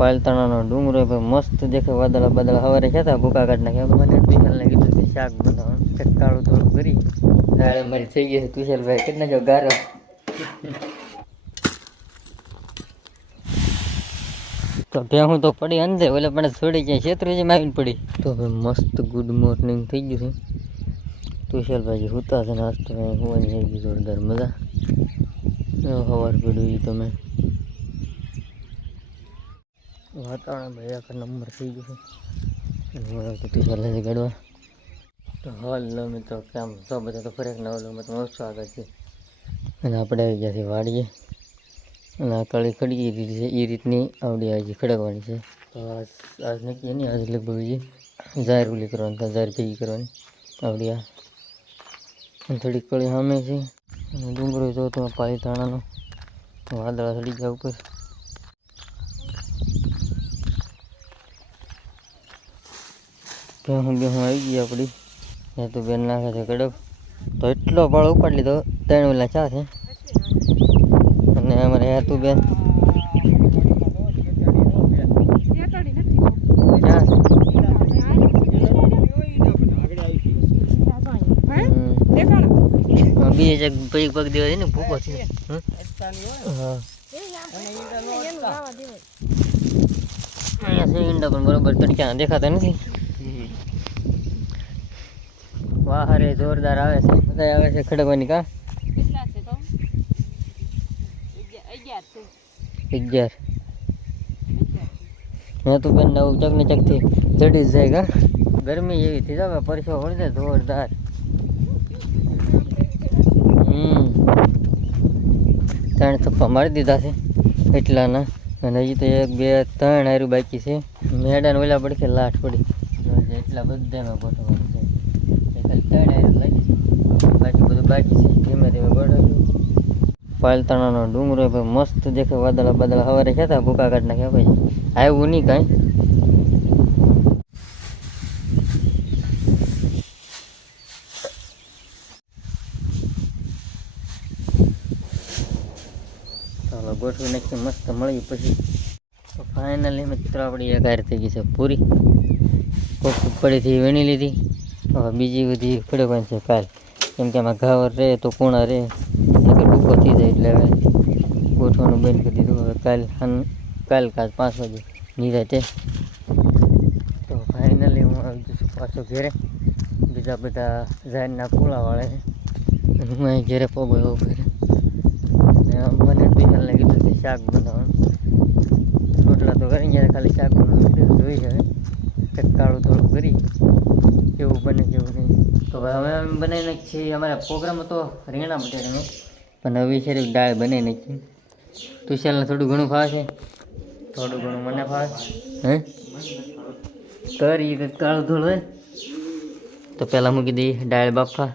પાલતાણાનો ડુંગરો મસ્ત દેખે, વાદળા બાદળા સવારે કહેતા ભૂકા કાઢ નાખ્યા. મને તુષારને કીધું છે શાક બનાવવાનું, કંઈક કાળું થોડું કરી દાળ મારી થઈ ગઈ છે. તુષારભાઈ કેટલા જો ગારો તો ભેહું તો પડી અંધે ઓલે પણ થોડી ક્યાંય છેતરીજીમાં આવીને પડી. તો ભાઈ મસ્ત ગુડ મોર્નિંગ થઈ ગયું છે. તુષારભાઈ હુતા છે ને આજ તો હોવાની થઈ ગઈ જોરદાર મજા. સવાર પડ્યું તમે વાતાવરણ ભાઈ આખા નંબર થઈ ગયું છે. તુષારભાઈ ગળવા તો હાલ મિત્રો કેમ તો બધા તો ફરેક નવલોમાં તો ઓછો આગળ છે. અને આપણે આવી ગયા છે વાડીએ અને આ કળી ખડકી દીધી છે એ રીતની આવડી આવી ખડકવાની છે. તો આજ નક્કી નહીં, આજ લગભગ જાહેર ઉલી કરવાની, જાહેર ભેગી કરવાની આવડી. આ થોડીક કળી સામે છે અને ડુંગરો જો તમે પાલીતાણાનો વાદળા ચડી ગયા ઉપર. બેહું આવી ગઈ આપણી. એ તો બેન નાખે છે કડક. તો એટલો ભાળ ઉપાડી લીધો, 3 વેલા ચા છે. અને અમારે હેતુ બેન બીજે પગ પગ દેવા ને ભૂકો છે. ઈંડા પણ બરોબર તડક્યા દેખાતા નથી. વાહરે જોરદાર આવે છે, બધા આવે છે ખડકવાની. કા 11 હા તું બેન નવું ચક ને ચકથી ચડી જ જાય. કા ગરમી એવી થઈ જાય, પરસો વળશે જોરદાર. 3 થપ્પા મારી દીધા છે એટલાના. અને હજી તો 1 2 3 હારું બાકી છે. મેડાને ઓલા પડખે લાઠ પડી એટલા બધામાં ગોઠવવાનું છે. ખાલી 3 હારું બાકી છે, બાકી બધું બાકી છે. ધીમે ધીમે ગોઠવજો. પાલતાણાનો ડુંગરો મસ્ત દેખે, વાદળા બાદળા સવારે કહેતા ભૂકા કાઢ નાખ્યા. ભાઈ આવ્યું નહીં કાંઈ. ચાલો ગોઠવી નાખીએ, મસ્ત મળી પછી. તો ફાઇનલી મિત્રો આપણી 11 થઈ ગઈ છે પૂરી. કોક પડીથી વીણી લીધી. હવે બીજી બધી ખડકવાની છે કાલ, કેમ કે આમાં ઘાવર રહે તો કોણા રહે, નકર ડૂબો થઈ જાય. એટલે હવે ગોઠવાનું બંધ કરી દીધું. હવે કાલ 5 વાગે નિરાતે. તો ફાઇનલી હું આવી જઈશું પાછો ઘેરે. બીજા બધા ઝાડના ફૂલાવાળા છે, હું અહીં ઘેરે પગો એવો ઘરે. મને તુષારને કીધું છે શાક બનાવવાનું. રોટલા તો કરી ગયા, ખાલી શાક બનાવવાનું જોઈ છે. કંઈક કાળું થોડું કરી કેવું બને કેવું નહીં. તો હવે અમે બનાવી નાખીએ. અમારા પ્રોગ્રામ હતો રીંગણા બટાકાનો, પણ હવે છે દાળ બનાવી નાખી. તુષારને થોડું ઘણું ફાવે છે, થોડું ઘણું મને ફાવે. હે કરી કાળું થોડું હોય તો પહેલાં મૂકી દઈએ દાળ બાફા.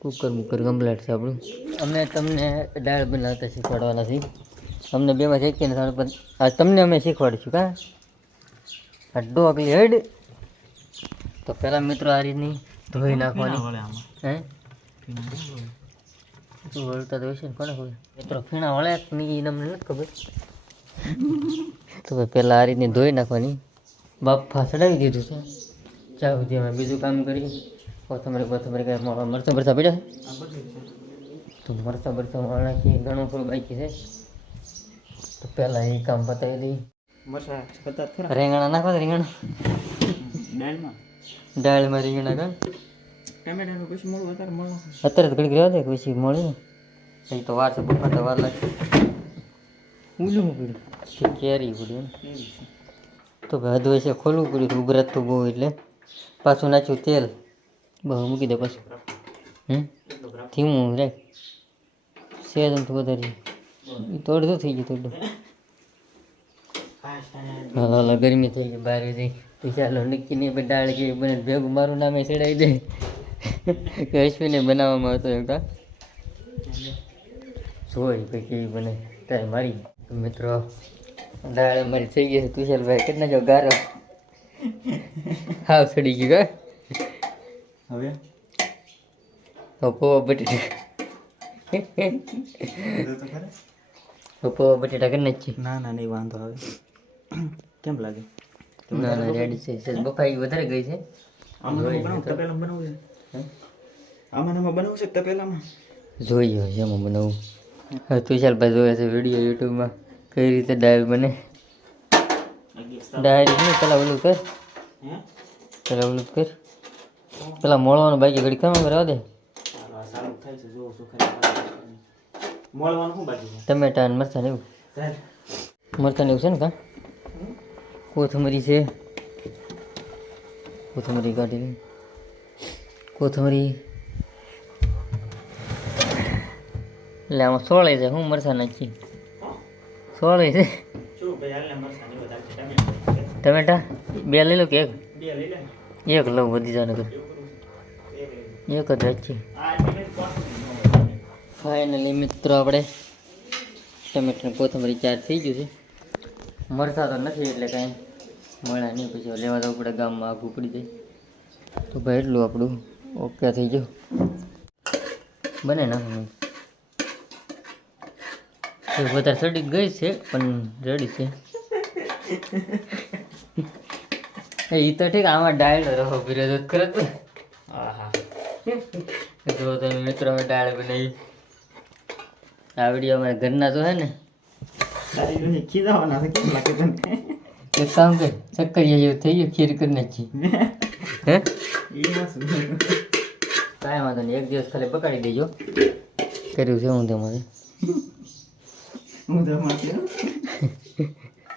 કુકર કમ્પ્લેટ છે આપણું. અમે તમને દાળ બનાવતા શીખવાડવાના છીએ. અમને બેમાં શીખીને પણ આજ તમને અમે શીખવાડીશું. કાં આ ડોકલી હેડ. તો પહેલાં મિત્રો આ રીતની ધોઈ નાખવાની. હે તું વળતા તો હશે ને, કોને ખબર મિત્રો ફીણા વળે નહીં અમને નથી ખબર. તો પહેલાં આ રીતની ધોઈ નાખવાની. બાફા ચડાવી દીધું છે. ચા સુધી અમે બીજું કામ કરીએ. કોથમરી કાંઈ મરચાં પડ્યા છે. તો મરચાં નાખીએ, ઘણું થોડું બાકી છે. તો પહેલાં એ કામ પતાવી દઈએ. રીંગણા નાખો, રીંગણા દાળમાં રીંગણા કા અત્યારે તો ઘડીક રહેવા દે, પછી મળે ને. એ તો વાર છે, બફાતા વાર લાગે. ઉલું પડ્યું કેરી પડ્યું. તો ભાઈ હદ છે ખોલવું પડ્યું હતું, ઉભરાત તો બહુ. એટલે પાછું નાખ્યું તેલ. બહુ મૂકી દે પાછું. ધીમું રાખ. સેજ તો વધારે તો અડધું થઈ ગયું. થોડું હાલો ગરમી થઈ ગઈ, બહાર જઈ. તો ચાલો નક્કી નહીં પણ દાળ કેવી બને ભેગું મારું નામે ચડાવી દે કે અશ્વિને બનાવવામાં આવતો એમ. કા જોઈ ભાઈ કેવી બને ત્યારે મારી. મિત્રો દાળ અમારી થઈ ગઈ છે. તુષારભાઈ કેટલા જો ગારો હાવ ચડી ગયું. કા હવે પૌવા બટેટા કરી નાખીએ. ના નહીં વાંધો આવે. કેમ લાગે? ના ના રેડી છે સહેજ બફાઈ વધારે ગઈ છે આમાં બનાવું તપેલામાં બનાવવું છે? આમાં બનાવવું છે તપેલામાં? જોઈએ એમાં બનાવું. હવે તુષારભાઈ જોવે છે વિડીયો યુટ્યુબમાં કઈ રીતે દાળ બને. ડાયરેક્ટ નહીં પેલા ઓલું કર, પેલા ઓલું કર, પેલા મોળવાનું બાકી ઘડી કામ કરવા દે. મોળવાનું શું બાકી છે? ટમેટા અને મરચાં ને એવું. મરચાં ને એવું છે ને કા? કોથમરી છે, કોથમરી કાઢી લે. કોથમરી એટલે આમાં સોળે છે. હું મરચાં નાખી સોળે છે. ટમેટા 2 લઈ લો કે 1? 1 લઉં, વધી જાય ને 1 જ રાખીએ. ફાઇનલી મિત્રો આપણે ટમેટા કોથમરી 4 થઈ ગયું છે. મરચાં તો નથી એટલે કાંઈ મળ્યા નહીં, પછી લેવા જવું પડે ગામમાં, આગું પડી જાય. તો ભાઈ એટલું આપણું ઓકે થઈ ગયું. બને નાખવાનું વધારે સડી ગઈ છે પણ રેડી છે. એ તો ઠીક, આમાં ડાળ રહો વિરોધ કરે તો. હા જો તમે મિત્રો અમે દાળ બનાવી. આ વિડીયો અમારા ઘરના તો હે ને ખીજાવાના છે. કેમ લાગે તને? એક કામ કર, શક્કરિયા જેવું થઈ ગયું, ખીર કરી નાખી. હે કાંઈ વાંધો નહીં, 1 દિવસ ખાલી પકાડી દેજો. કર્યું છે હું તમારે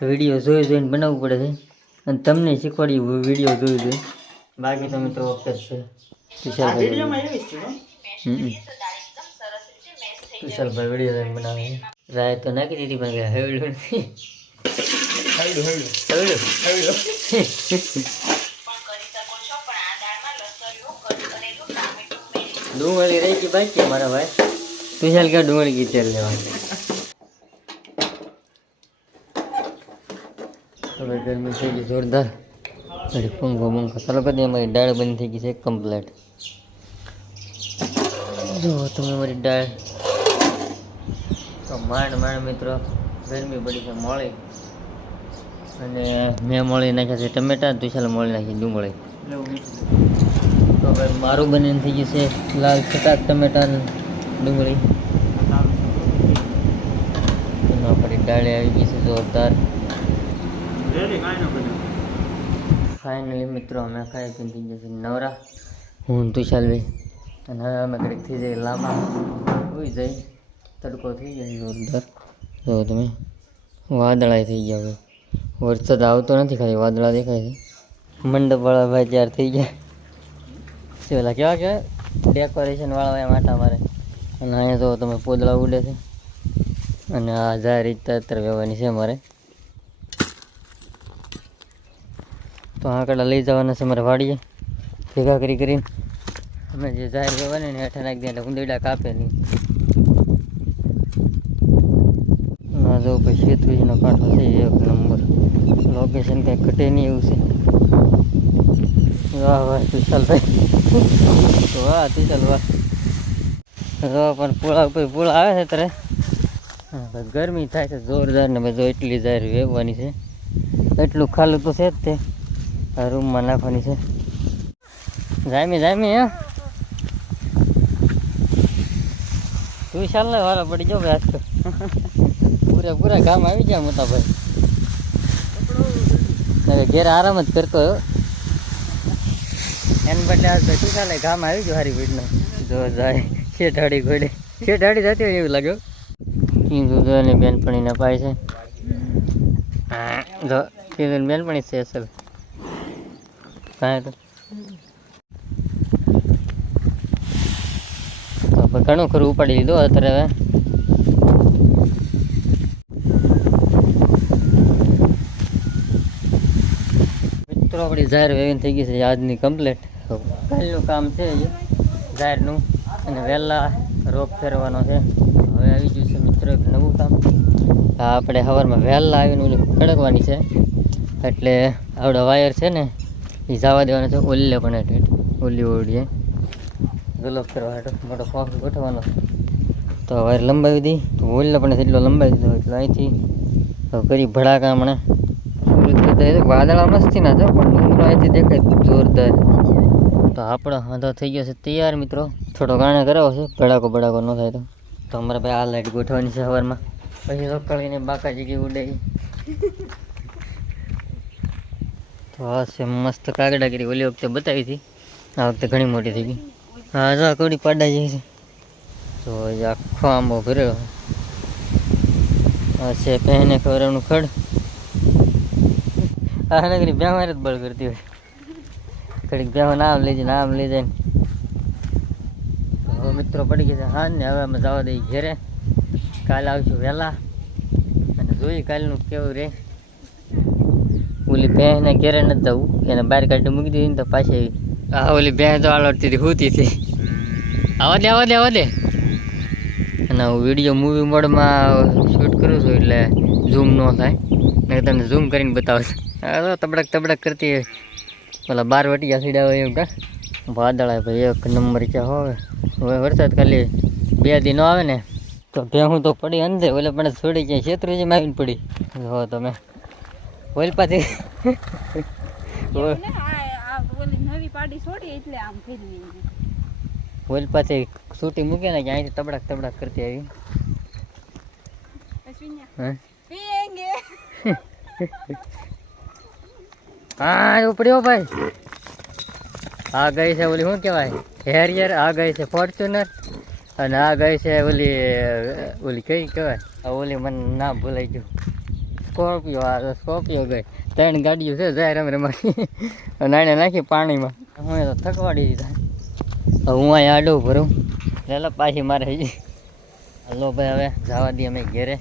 વિડીયો જોઈને બનાવવું પડે છે અને તમને શીખવાડ્યું વિડીયો જોઈ જોઈએ. બાકી તો મિત્રો ઓકે છે. તુષારભાઈ વિડીયો જોઈને બનાવે. રાય તો નાખી દીધી પણ હળવું નથી. ડુંગળી રહી ગઈ બાકી મારા ભાઈ. તુષાર કે ડુંગળી કી તેલ લેવા. હવે ગરમી થઈ ગઈ જોરદાર. અરે પંખો ચાલો કરી દે. અમારી દાળ બની થઈ ગઈ છે કમ્પ્લેટ. જો તમે અમારી દાળ તો માંડ મિત્રો ગરમી પડી છે મોળી, અને મેં મોળી નાખ્યા છે ટમેટા, તુષાર મોળી નાખી ડુંગળી. તો ભાઈ મારું બનીને થઈ ગયું છે લાલ ચટાક ટમેટા અને ડુંગળી. આપણી દાળે આવી ગઈ છે જોરદાર. ફાઇનલી મિત્રો અમે ખાઈ પીને થઈ ગયા છે નવરા, હું તુષારભાઈ. અને હવે અમે ઘડીક થઈ જાય લાંબા હોઈ જાય. તડકો થઈ જાય જોરદાર. જો તમે વાદળા થઈ ગયા. હવે વરસાદ આવતો નથી, ખાલી વાદળા દેખાય છે. મંડપવાળા ભાઈ તૈયાર થઈ ગયા છે. ઓલા કેવા કહેવાય ડેકોરેશન વાળા એમ આટા મારે. અને અહીંયા તો તમે પોદળા ઉડે છે. અને આ જાહેર રીતે અત્યારે વ્યવહારની છે મારે. તો આંકડા લઈ જવાના છે મારે વાડીએ ભેગા કરીને. અમે જે જાહેર વ્યવહાર ને હેઠા નાખી દે એટલે ઉંદરડા કાપે નહીં. ના જો પછી શેત્રુજીનો કાંઠો છે 1 નંબર. લોકેશન કંઈ ઘટે નહીં એવું છે. વાહ વાહ તુષારભાઈ, વાહ તુષાર વાહ. જો પણ પૂળા ઉપર પૂળા આવે છે ત્યારે ગરમી થાય છે જોરદાર. ને બધું એટલી જાહેર વેવવાની છે, એટલું ખાલું તો છે જ તે. આ રૂમમાં નાખવાની છે. જામી હે તું ચાલ ને વાળા પડી જાવ ભાઈ. આજ તો પૂરા કામ આવી ગયા મોટા ભાઈ. ઘેર આરામ જ કરતો હોય એને બદલે આજ તો શું ચાલે કામ આવી ગયો હારી પીઠનો. જો જાય શેઠાડી ઘોડે શેઠાડી જતી હોય એવું લાગ્યો. કીધું બેનપણીને પાય છે. જો કીધું બેનપણી છે અસલ. કાંઈ તો ઘણું ખરું ઉપાડી લીધું અત્યારે. હવે મિત્રો આપણી જાહેર વેવિંગ થઈ ગઈ છે આજની કમ્પ્લીટ. કાલનું કામ છે જાહેરનું, અને વહેલા રોપ ફેરવાનો છે. હવે આવી ગયું છે મિત્રો એક નવું કામ. આપણે સવારમાં વહેલા આવીને ઓલી ખડકવાની છે. એટલે આવડા વાયર છે ને એ જવા દેવાનો છે ઓલે પણ હેઠ ઓલી ઓળીએ ગલોફ કરવા હેઠો મોટો ફોક ગોઠવવાનો. તો વાયર લંબાવી દી તો ઓલે પણ એટલો લંબાવી દીધો. એટલે અહીંથી કરી ભડાકા હમણાં પૂરું વાદળ વાદળા મસ્તી ના છે પણ ડુંગરો અહીંથી દેખાય જોરદાર. તો આપણો વાંધો થઈ ગયો છે તૈયાર મિત્રો. થોડો ગાણે કરાવો છે ભડાકો ન થાય તો અમારે ભાઈ આ લાઈટ ગોઠવવાની છે સવારમાં. પછી રોકડીને બાકા જગ્યાએ ઉડે. તો આ છે મસ્ત કાગડાગીરી. ઓલી વખતે બતાવી હતી, આ વખતે ઘણી મોટી થઈ ગઈ. હા જો કવડી પાડા જાય છે. તો એ આખો આંબો ભરેલો. આ છે પહેને ખવડાવવાનું ખડ. આ નગરી બેમાર જ બળ કરતી હોય. ઘડીક બેહો નામ લઈ જાય ને. હવે મિત્રો પડી ગયા છે હા ને. હવે અમે જવા દઈએ ઘેરે. કાલે આવશું વહેલા અને જોઈએ કાલનું કેવું રે. ઓલી ભેંસને ઘેરે નથી જવું, એને બહાર કાઢી મૂકી દીધી ને તો પાછી આવી. હા ઓલી ભેંસ તો આલોડતી હતી હુતી હતી. આવા દે અને હું વિડીયો મૂવી મોડમાં શૂટ કરું છું એટલે ઝૂમ ન થાય. મેં તમને ઝૂમ કરીને બતાવું. હા તો તબડક કરતી હોય. ઓલા 12 વટિયા સીડા હોય એવું કા. વાદળા ભાઈ એક નંબર ક્યાં હવે. હવે વરસાદ ખાલી 2 દી ન આવે ને તો ભેહું તો પડી અંદર. ઓલે પણ છોડી ક્યાંય છેતરું આવીને પડી. જો તમે ઓલ પાછી ઓલ પાછી છૂટી મૂકે ને કે અહીંથી તબડક કરતી આવી. હા એવું પડ્યો ભાઈ. આ ગઈ છે ઓલી શું કહેવાય હેરિયર. આ ગઈ છે ફોર્ચ્યુનર અને આ ગઈ છે ઓલી કઈ કહેવાય ઓલી મને ના ભૂલાઈ ગયું. સ્કોર્પિયો. આ સ્કોર્પિયો ગઈ. 3 ગાડીઓ છે જાય રમાડી અને આને નાખી પાણીમાં. હું તો થકવાડી દીધા. હું અહીંયા આડું ભરું એટલે પાછી મારે હલો ભાઈ હવે જવા દઈએ અમે ઘેરે.